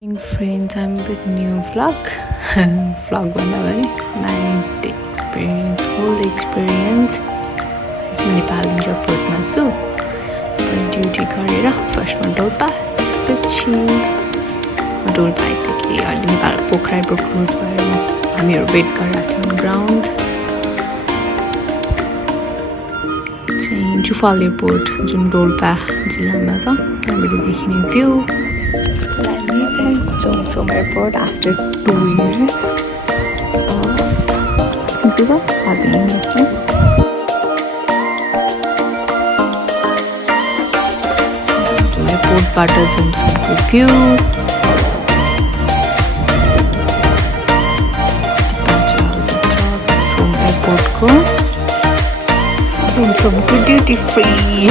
Friends, I'm with new vlog. Vlog भन्दा night experience, whole experience. चाहिँ नेपाली एयरपोर्टमा छु. ड्युटी गरेर फर्स्टमा डोल्पा, त्यसपछि डोल्पा आइपुगे. अहिले नेपाल पोखरा एयरपोर्ट क्लोज भएर हामीहरू वेट गरिरहेको थियौँ ग्राउन्ड. चाहिँ जुफाल एयरपोर्ट जुन डोल्पा जिल्लामा छ त्यहाँबाट देखिने view. Jomsom airport after 2 years. Since we were having this thing. So airport part of Jomsom view. Jomsom airport ko. Jomsom ko duty free.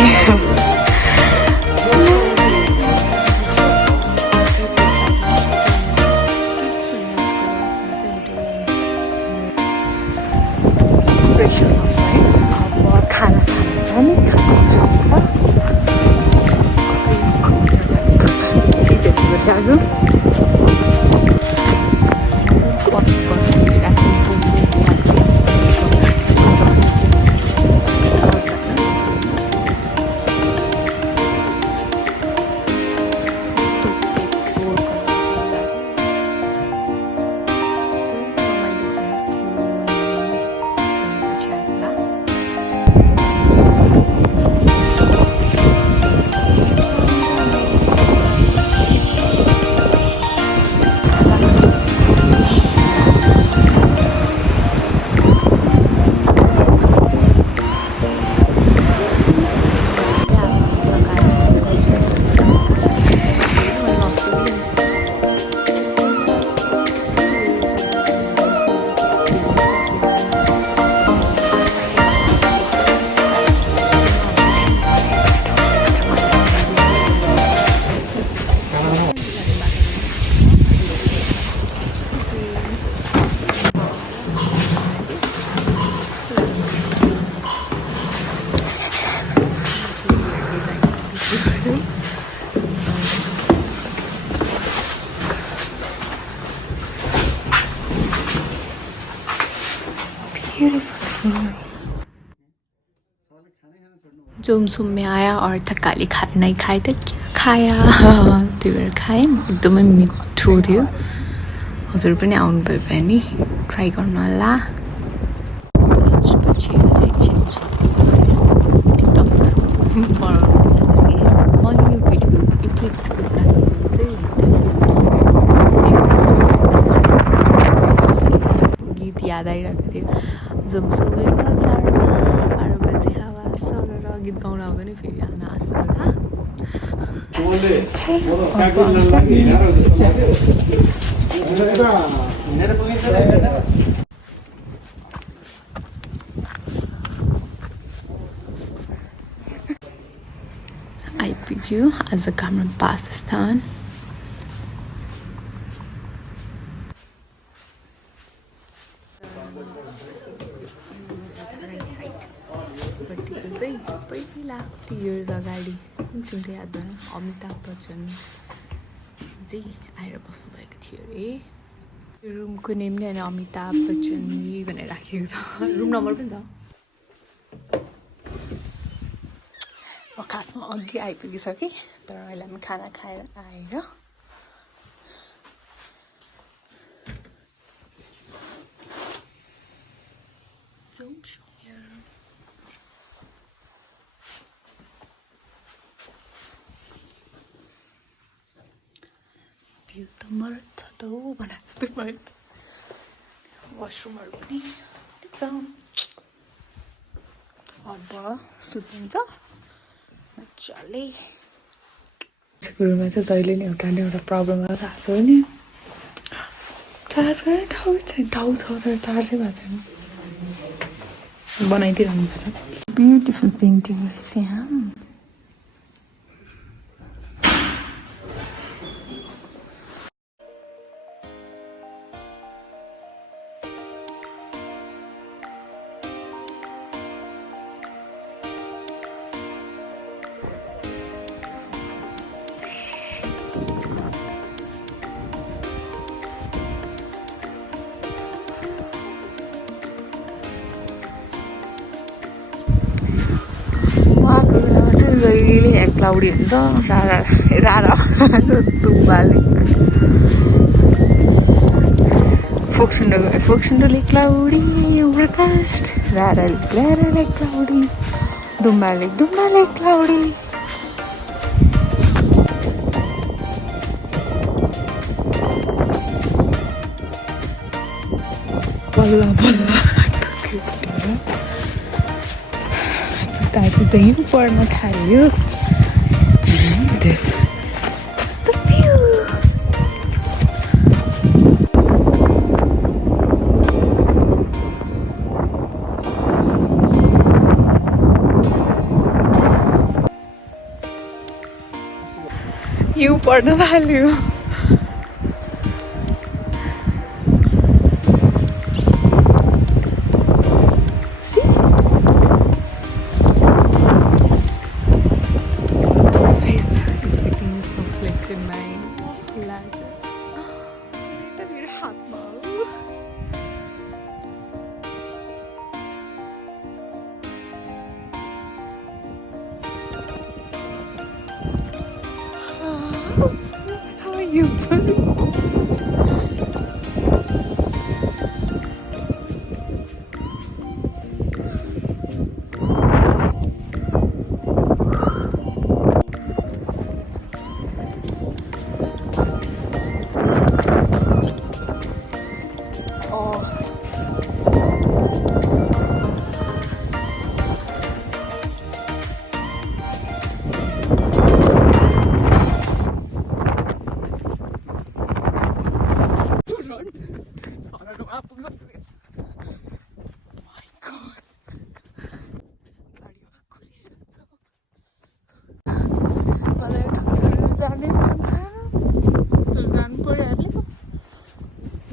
Jomsom में आया और थकाली खाना नहीं खाए तो क्या खाया. त्यही भएर खायौँ. एकदमै मिठो थियो. हजुर पनि आउनुभयो भने ट्राई गर्नु होला. लन्चपछि चाहिँ एकछिन टिकटक मैले यो भिडियो यो क्लिप्सको लागि चाहिँ गीत याद आइरहेको थियो. जोमसोमै बजारमा 12 बजे हावा सरर गीत गाउन आउँदैन फेरि आउन आस्तो होला. आइपुग्यो आज हाम्रो वासस्थान. पहिला कति इयर्स अगाडि कुन थियो याद भएन. अमिताभ बच्चन जी आएर बस्नुभएको थियो अरे. यो रुमको नेम नै होइन अमिताभ बच्चन जी भनेर राखेको छ. रुम नम्बर पनि छ. म खासमा अघि आइपुगिसकेँ तर अहिले हामी खाना खाएर आएर भ्यू त मर्द छ त हो भने जस्तै मर्द. वासरुमहरू पनि एकदम हटबाट सुत्नुहुन्छ मजाले. सुरुमा चाहिँ जहिले नि एउटा न एउटा प्रब्लम भएको थाहा छ नि. चार्ज गर्ने ठाउँ छ तर चार्जै भएको छैन. बनाइदिइरहनु भएको छ. ब्युटिफुल पेन्टिङ रहेछ यहाँ. क्लाउडी हुन्छ रारा दुम्बा लेक फोक्सुन्डो लेक क्लाउडी ओभरकास्ट रारा लेक क्लाउडी दुम्बा लेक क्लाउडी ताकि त हिउँ पर्न थाल्यो हिउँ पर्न थाल्यो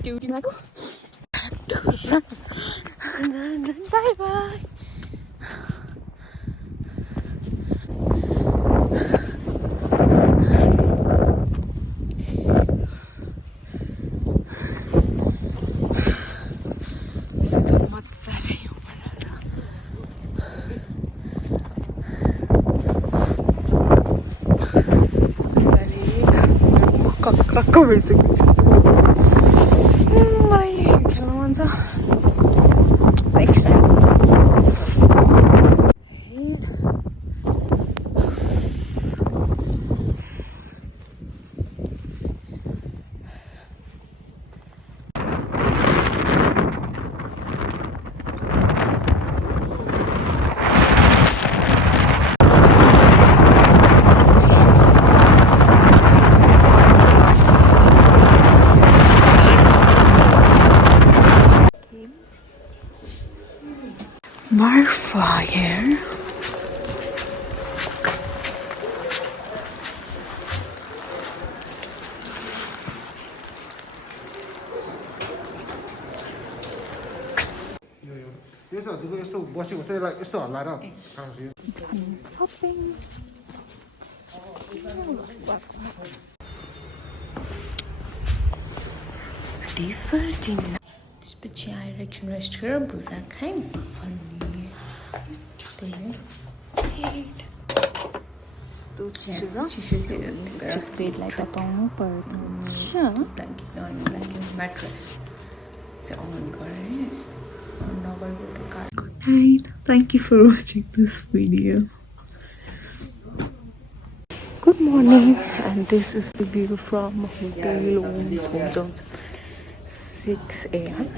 ड्युटीमा गो बाई बाई यस्तो मजाले हिउँ पर्छ कक्क भइसकेको मलाई खेल्न मन छ नेक्स्ट टाइम Fire. यस्तो बसेको चाहिँ यसलाई यस्तो हल्लाएर त्यसपछि आएर एकछिन रेस्ट गरेर भुजा खायौँ अनि पेटलाई तताउनु पर्छ म्याट्रेस चाहिँ अन गरेँ Good night. Thank you for watching this video. Good morning, and this is the view from Hotel Jomsom, 6 a.m.